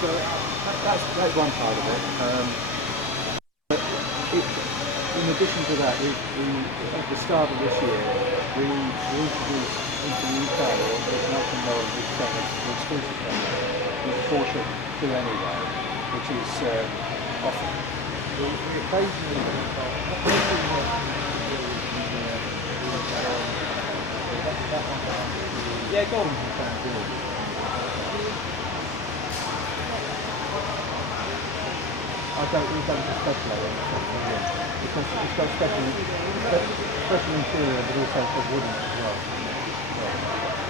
So that's one part of it. In addition to that, at the start of this year, we introduced into the UK, there's nothing more than the exclusive thing, which Porsche do anyway, which is often. We occasionally yeah, go on. We don't speculate on it because it's got special interior, but also for wooden as well. So,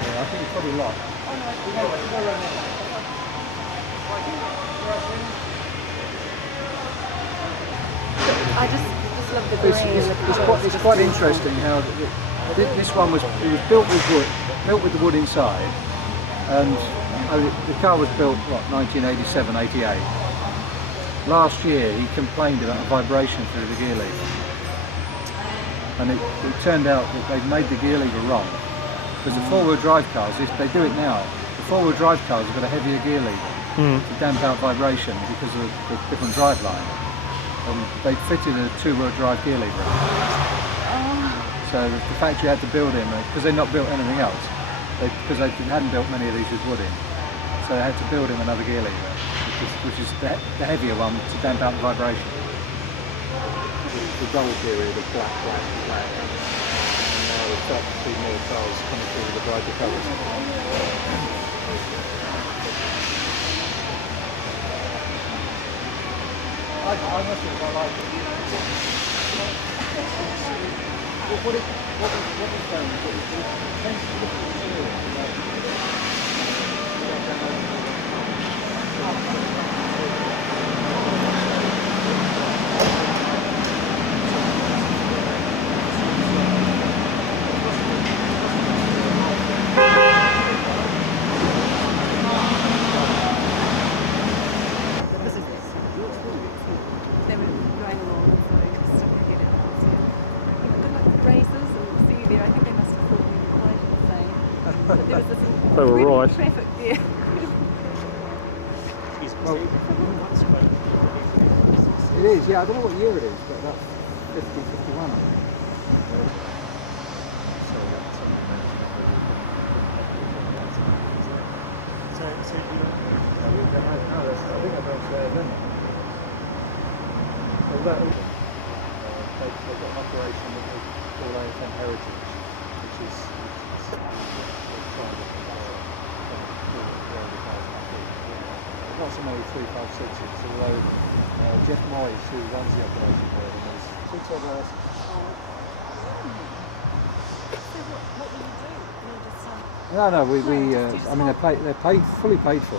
yeah, I think it's probably locked. I just love the green. It's quite interesting how this one was built with the wood inside, and the car was built what 1987, 88. Last year he complained about a vibration through the gear lever, and it turned out that they'd made the gear lever wrong, because the four-wheel drive cars, they do it now, the four-wheel drive cars have got a heavier gear lever to damp out vibration because of the different drive line, and they fitted a two-wheel drive gear lever. So the factory had to build him, because they'd not built anything else, because they hadn't built many of these with wood in, so they had to build him another gear lever, which is the heavier one to damp out the vibration. The gold period of black. And now we're starting to see more cars coming through with the brighter colours. I must have quite like it. What we've done is it tends to look at the material. They were right. Yeah. It is, yeah, I don't know what year it is, but that's 50, 51. So you I think I don't say then. Although they've got an operation that they call AFM Heritage, which is not so many 356s, although Jeff Moyes, who runs the operation for them, is six of us. No, I mean they're fully paid for.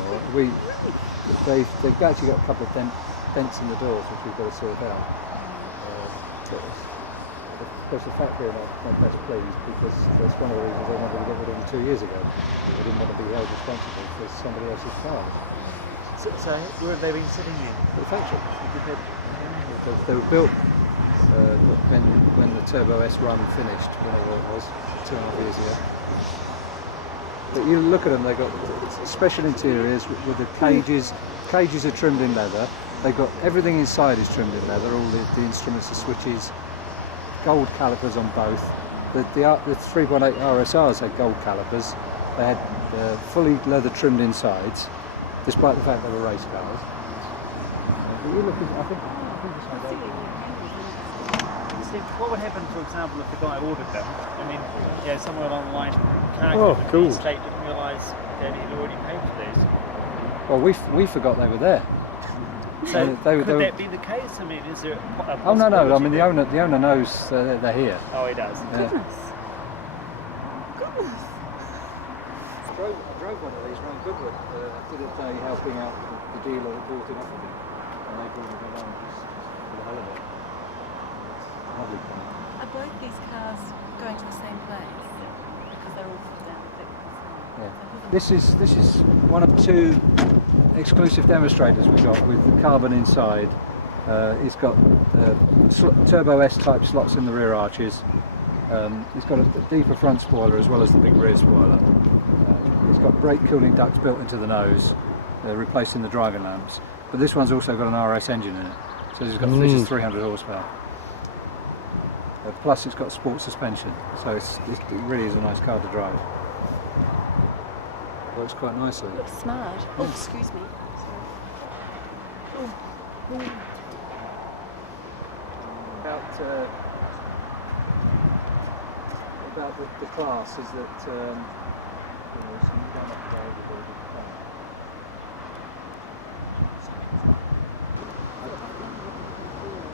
They've actually got a couple of dents in the doors which we've got to sort out. Of course, the factory are not best pleased, because that's one of the reasons they wanted to get rid of them 2 years ago. They didn't want to be held responsible for somebody else's cars. So where have they been sitting in? The factory. Because they were built when the Turbo S run finished, whenever it was, 2.5 years ago. But you look at them, they've got special interiors with the cages. Cages are trimmed in leather. They've got everything inside is trimmed in leather. All the instruments, the switches, gold calipers on both. The 3.8 RSRs had gold calipers. They had fully leather trimmed insides, despite the fact they were race cars. But you look at, I think this one's okay. What would happen, for example, if the guy ordered them? I mean, yeah, somewhere along the line, cool. The estate didn't realise that he'd already paid for these. Well, we forgot they were there. So could that be the case? I mean, is there a Oh no! I mean, the owner knows they're here. Oh, he does. Yeah. Goodness. I drove one of these around Goodwood the other day, helping out the dealer that bought it off of him, and they brought it along just for the hell of it. Lovely car. Are both these cars going to the same place? Because they're all put down thick. Yeah. This is one of two exclusive demonstrators we've got with the carbon inside. It's got Turbo S type slots in the rear arches. It's got a deeper front spoiler as well as the big rear spoiler. It's got brake cooling ducts built into the nose. replacing the driving lamps. But this one's also got an RS engine in it, so this is 300 horsepower. Plus it's got sport suspension, so it really is a nice car to drive. Works quite nicely. Looks smart. Oh, excuse me. Sorry. About the class is that so you don't have to go overboard with the car.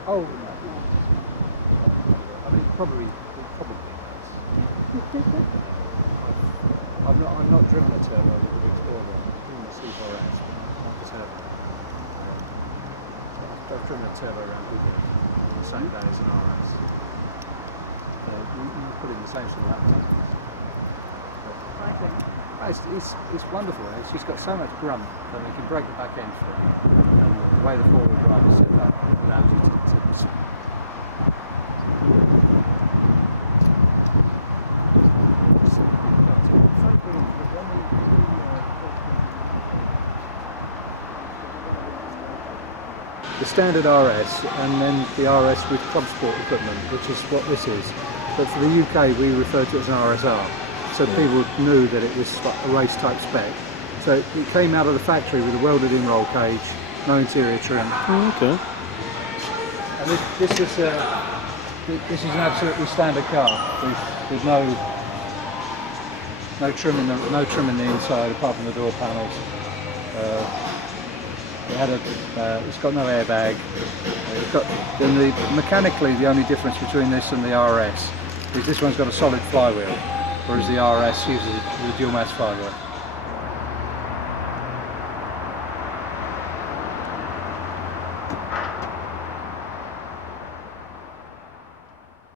Oh no. I mean probably. I've not driven a turbo with the Explorer. I've driven a C4S, but not the turbo. I've driven a turbo around Google on the same day as an RS. You put it in the same sort of laptop. It's wonderful. It's just got so much grunt that we can break the back end for it. And the way the four-wheel drive is set up allows you to the standard RS and then the RS with Club Sport equipment, which is what this is. But for the UK we refer to it as an RSR, so people knew that it was like a race type spec. So it came out of the factory with a welded in roll cage, no interior trim. Okay. And this is an absolutely standard car with no trim in the inside apart from the door panels. It's got no airbag. Mechanically, the only difference between this and the RS is this one's got a solid flywheel, whereas the RS uses the dual mass flywheel.